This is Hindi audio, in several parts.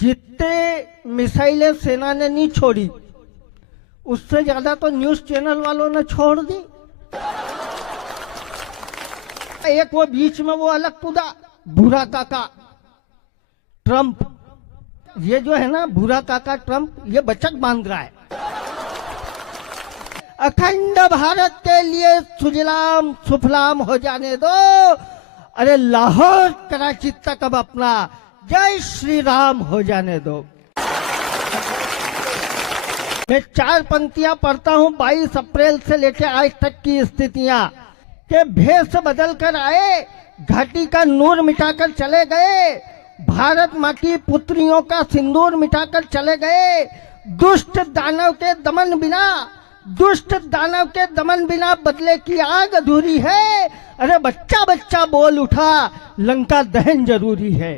जितने मिसाइलें सेना ने नहीं छोड़ी उससे ज्यादा तो न्यूज चैनल वालों ने छोड़ दी। एक वो बीच में वो अलग कूदा बुरा काका ट्रंप, ये जो है ना बुरा काका ट्रंप, ये बचक बांध रहा है। अखंड भारत के लिए सुजलाम सुफलाम हो जाने दो। अरे लाहौर कराची तक अब अपना जय श्री राम हो जाने दो। मैं 4 पंक्तियां पढ़ता हूं 22 अप्रैल से लेकर आज तक की स्थितियां के भेष बदल कर आए, घाटी का नूर मिटाकर चले गए, भारत माँ की पुत्रियों का सिंदूर मिटाकर चले गए। दुष्ट दानव के दमन बिना, दुष्ट दानव के दमन बिना बदले की आग अधूरी है। अरे बच्चा बच्चा बोल उठा, लंका दहन जरूरी है।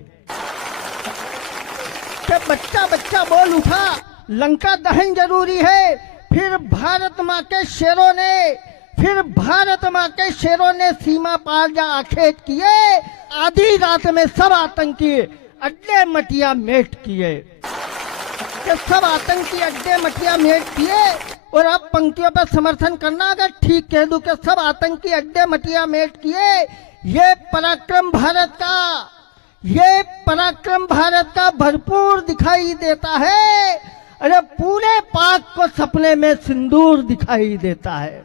कि बच्चा बच्चा बोल उठा, लंका दहन जरूरी है। फिर भारत माँ के शेरों ने, फिर भारत माँ के शेरों ने सीमा पार जा आखेट किए। आधी रात में सब आतंकी अड्डे मटिया मेट किए, सब आतंकी अड्डे मटिया मेट किए। और अब पंक्तियों पर समर्थन करना, अगर ठीक कह दूं कि सब आतंकी अड्डे मटिया मेट किए। ये पराक्रम भारत का, ये पराक्रम भारत का भरपूर दिखाई देता है। अरे पूरे पाक को सपने में सिंदूर दिखाई देता है।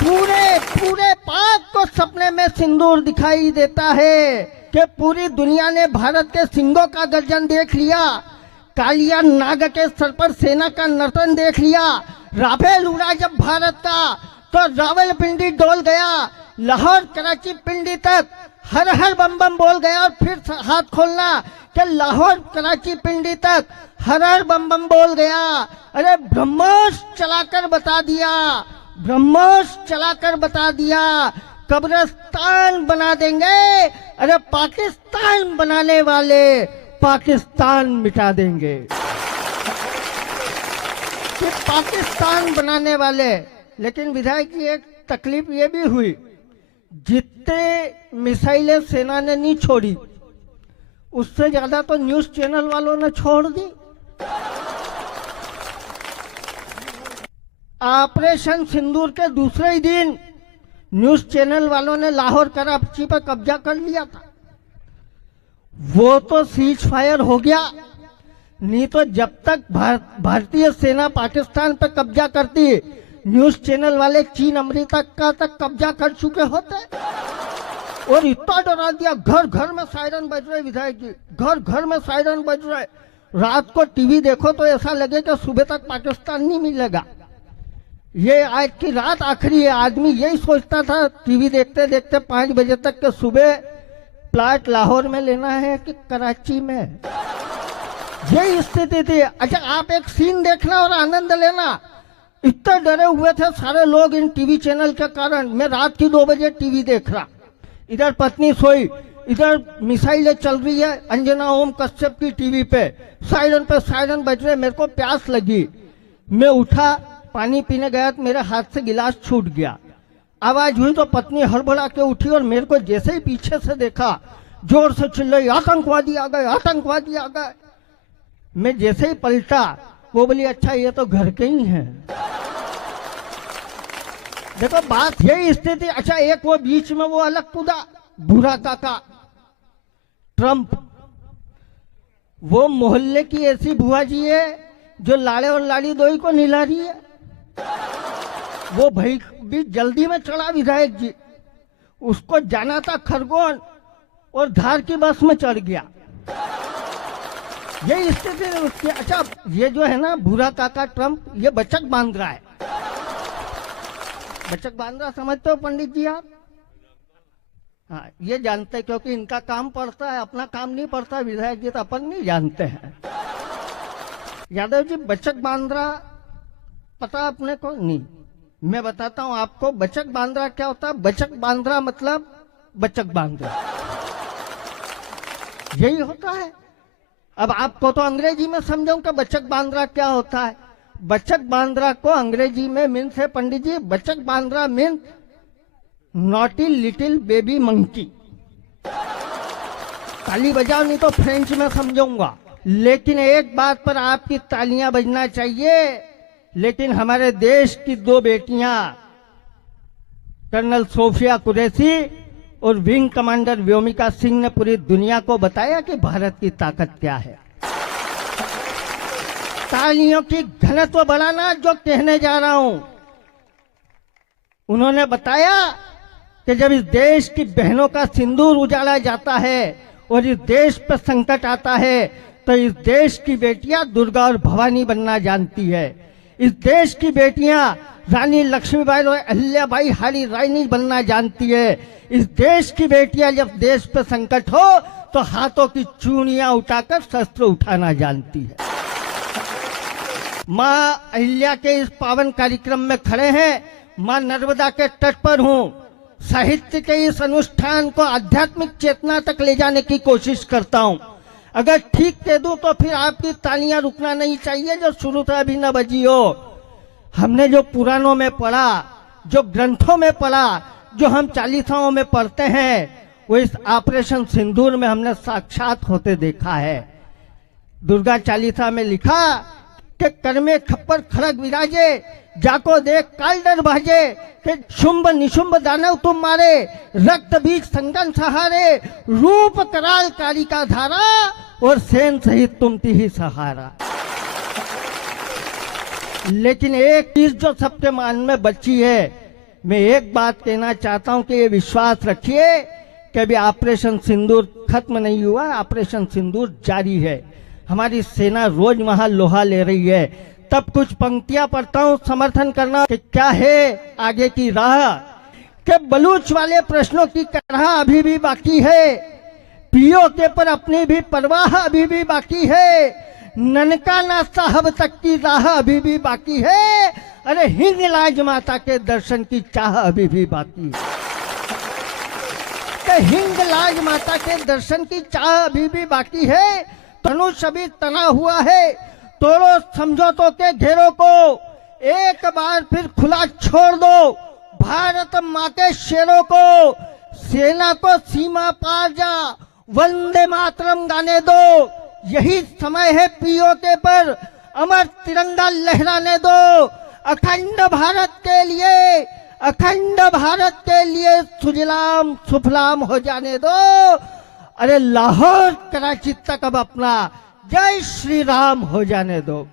पूरे पाक को सपने में सिंदूर दिखाई देता है कि पूरी दुनिया ने भारत के सिंगों का गर्जन देख लिया, कालिया नाग के सर पर सेना का नर्तन देख लिया। राफेल उड़ा जब भारत का तो रावलपिंडी डोल गया, लाहौर कराची पिंडी तक हर हर बम बम बोल गया। और फिर हाथ खोलना कि लाहौर कराची पिंडी तक हर हर बम बम बोल गया। अरे ब्रह्मोस चलाकर बता दिया, ब्रह्मोस चलाकर बता दिया, कब्रिस्तान बना देंगे। अरे पाकिस्तान बनाने वाले पाकिस्तान मिटा देंगे, कि पाकिस्तान बनाने वाले। लेकिन विधायक जी एक तकलीफ ये भी हुई, जितने मिसाइलें सेना ने नहीं छोड़ी उससे ज्यादा तो न्यूज चैनल वालों ने छोड़ दी। ऑपरेशन सिंदूर के दूसरे ही दिन न्यूज चैनल वालों ने लाहौर कराची पर कब्जा कर लिया था। वो तो सीज फायर हो गया, नहीं तो जब तक भारतीय सेना पाकिस्तान पर कब्जा करती, न्यूज चैनल वाले चीन अमेरिका का तक कब्जा कर चुके होते। और इतना डरा दिया, घर घर में सायरन बज रहे विधायक जी, घर घर में सायरन बज रहे। रात को टीवी देखो तो ऐसा लगे कि सुबह तक पाकिस्तान नहीं मिलेगा। ये आज की रात आखिरी है। आदमी यही सोचता था टीवी देखते देखते 5 बजे तक के सुबह प्लाट लाहौर में लेना है कि कराची में, यही स्थिति थी। अच्छा आप एक सीन देखना और आनंद लेना। इतने डरे हुए थे सारे लोग इन टीवी चैनल के कारण। मैं रात की 2 बजे टीवी देख रहा, इधर पत्नी सोई, इधर मिसाइलें चल रही है अंजना ओम कश्यप की टीवी पे सायरन बज रहे। मेरे को प्यास लगी, मैं उठा, पानी पीने गया तो मेरे हाथ से गिलास छूट गया। आवाज हुई तो पत्नी हड़बड़ा के उठी और मेरे को जैसे ही पीछे से देखा जोर से चिल्लाई, आतंकवादी आ गए, आतंकवादी आ गए। मैं जैसे ही पलटा, वो बोली अच्छा ये तो घर के ही हैं। देखो बात यही स्थिति। अच्छा एक वो बीच में वो अलग कूदा बुरा काका ट्रंप, वो मोहल्ले की ऐसी बुआ जी है जो लाड़े और लाड़ी दोई को निला रही है। वो भाई भी जल्दी में चढ़ा विधायक जी, उसको जाना था खरगोन और धार की बस में चढ़ गया। यही स्थिति है उसकी। अच्छा ये जो है ना बुरा काका ट्रंप, ये बचक बांध रहा है। बचक बांध रहा समझते हो पंडित जी आप? हाँ ये जानते हैं, क्योंकि इनका काम पड़ता है, अपना काम नहीं पड़ता। विधायक जी तो अपन नहीं जानते हैं। यादव जी बचक बांध रहा पता अपने को नहीं, मैं बताता हूं आपको बचक बांध रहा क्या होता है। बचक बांध रहा मतलब बचक बांध रहा, यही होता है। अब आपको तो अंग्रेजी में समझाऊं कि बचक बांध रहा क्या होता है। बचक बांद्रा को अंग्रेजी में मीन्स है पंडित जी, बचक बांद्रा means naughty little baby monkey. ताली बजाओ, नहीं तो फ्रेंच में समझाऊंगा। लेकिन एक बात पर आपकी तालियां बजना चाहिए। लेकिन हमारे देश की दो बेटियां कर्नल सोफिया कुरैशी और विंग कमांडर व्योमिका सिंह ने पूरी दुनिया को बताया कि भारत की ताकत क्या है। तालियों की घनत्व बढ़ाना जो कहने जा रहा हूं, उन्होंने बताया कि जब इस देश की बहनों का सिंदूर उजाड़ा जाता है और इस देश पर संकट आता है तो इस देश की बेटियां दुर्गा और भवानी बनना जानती है। इस देश की बेटियां रानी लक्ष्मीबाई और अहिल्याबाई हारी रानी बनना जानती है। इस देश की बेटियां जब देश पर संकट हो तो हाथों की चूड़ियां उठाकर शस्त्र उठाना जानती है। मां अहिल्या के इस पावन कार्यक्रम में खड़े हैं। मां नर्मदा के तट पर हूं। साहित्य के इस अनुष्ठान को आध्यात्मिक चेतना तक ले जाने की कोशिश करता हूं। अगर ठीक कह दूं तो फिर आपकी तालियां रुकना नहीं चाहिए जो शुरू से अभी न बजी हो। हमने जो पुराणों में पढ़ा, जो ग्रंथों में पढ़ा, जो हम चालीसाओं में पढ़ते हैं, वो इस ऑपरेशन सिंदूर में हमने साक्षात होते देखा है। दुर्गा चालीसा में लिखा कि कर में खप्पर खड़ग विराजे, जाको देख काल डर भाजे, कि शुंभ निशुंभ दानव तुम मारे, रक्त बीज संगन सहारे, रूप कराल कालिका धारा, और सेन सहित तुम ही सहारा। लेकिन एक चीज जो सबके मन में बची है, मैं एक बात कहना चाहता हूं कि ये विश्वास रखिए कि अभी ऑपरेशन सिंदूर खत्म नहीं हुआ, ऑपरेशन सिंदूर जारी है। हमारी सेना रोज वहां लोहा ले रही है। तब कुछ पंक्तियां पढ़ता हूं, समर्थन करना कि क्या है आगे की राह। कि बलूच वाले प्रश्नों की तरह अभी भी बाकी है, पियो के पर अपनी भी परवाह अभी भी बाकी है, ननकाना साहब तक की राह अभी भी बाकी है, अरे हिंगलाज माता के दर्शन की चाह अभी भी बाकी है। हिंगलाज माता के दर्शन की चाह अभी भी बाकी है। धनुष अभी तना हुआ है, तोड़ो समझौतों के घेरों को, एक बार फिर खुला छोड़ दो भारत माँ के शेरों को, सेना को सीमा पार जा वंदे मातरम गाने दो, यही समय है पीओके पर अमर तिरंगा लहराने दो, अखंड भारत के लिए, अखंड भारत के लिए सुजलाम सुफलाम हो जाने दो। अरे लाहौर कराची तक अब अपना जय श्री राम हो जाने दो।